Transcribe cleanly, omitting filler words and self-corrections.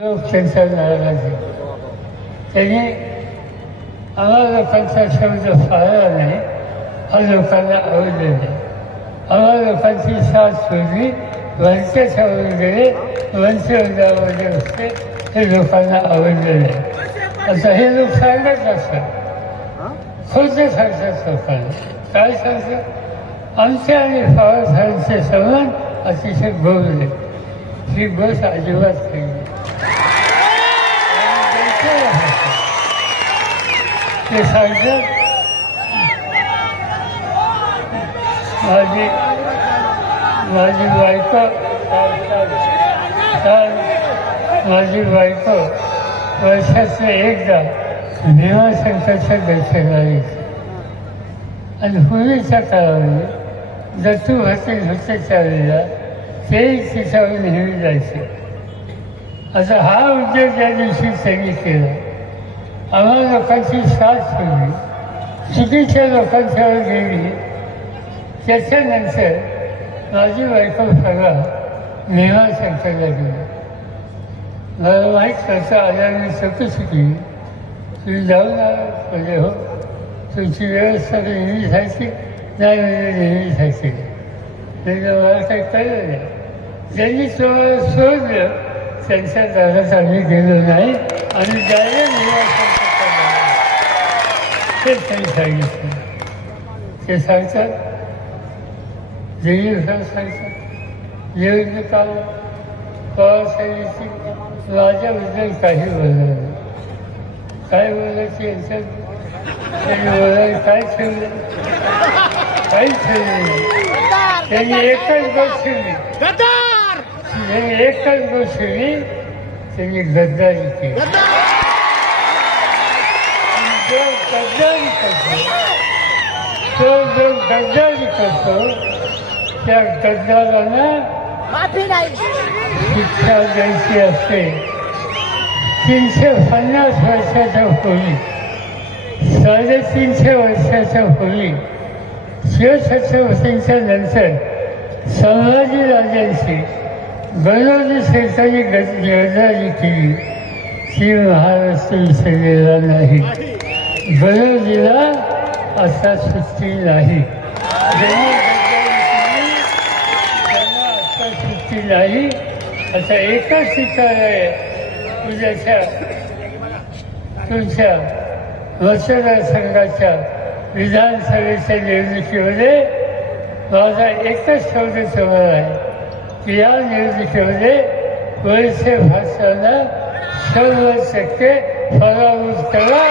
लोकसंख्या नाराज आहे. त्यांनी आम्हाला लोकांचा शब्द फाळला नाही, हा लोकांना आवडला नाही. आम्हाला लोकांची साथ सोडली, वंचित आवडून गेले, वंचित असते हे लोकांना आवडले नाही. आता हे लोक सांगत असतात, खुद्द सांगतात लोकांना. काय सांगतात? आमचे आणि पवारसाहेबांचे संबंध अतिशय गोड आहे. ही गोष्ट अजिबात नाही. ते सांगतात माझी बायको वर्षाचं एकदा भीमाशंकरच्या दर्शनाला येते. आणि पूर्वीच्या काळामध्ये दत्तू हॉटेल होते त्यावेळेला तेही तिच्यावर नेहमी जायचे. आता हा उद्योग ज्या दिवशी त्यांनी केला, आम्हाला लोकांची साथ सोडली, चुकीच्या लोकांच्यावर गेली. त्याच्यानंतर माझी बायको सगळा भीमाशंकरला गेली. मला माहीत कसं आल्याने चौकशी केली, तुम्ही जाऊन आला म्हणजे हो, तुमची व्यवस्था नेहमी व्हायची नाही म्हणजे नेहमी व्हायची. मला काही कळलं नाही. ज्यांनी तुम्हाला सोडलं त्यांच्या दारात आम्ही गेलो नाही आणि जायला ते त्यांनी सांगितलं. ते सांगतात सांगतात येऊन काल पवारसाहेबांची माझ्याबद्दल काही बोललं नाही. काय बोलायची यांच्यात त्यांनी बोलायला काय ठेवलं? काहीच ठेवलं नाही. त्यांनी एकच गोष्ट ठेवली, त्यांनी गद्दारी केली. जो गद्दारी करतो त्या गद्दारांना शिक्षा द्यायची असते. 350 वर्षाच्या पूर्वी, 350 वर्षाच्या पूर्वी शिवछत्रपतींच्या नंतर संभाजीराजांची गणोजी शेठांनी गद्दारी केली. ती महाराष्ट्र विसरलेला नाही. गणोजीला आता सुट्टी नाही. ज्यांनी गद्दारी केली त्यांना आता सुट्टी नाही. आता एकच ठिकाण आहे, उद्याच्या तुमच्या मतदारसंघाच्या विधानसभेच्या निवडणुकीमध्ये माझा एकच शब्द तुम्हाला आहे की या निवडणुकीमध्ये वळसे भाषणाला 100% पराभूत करा.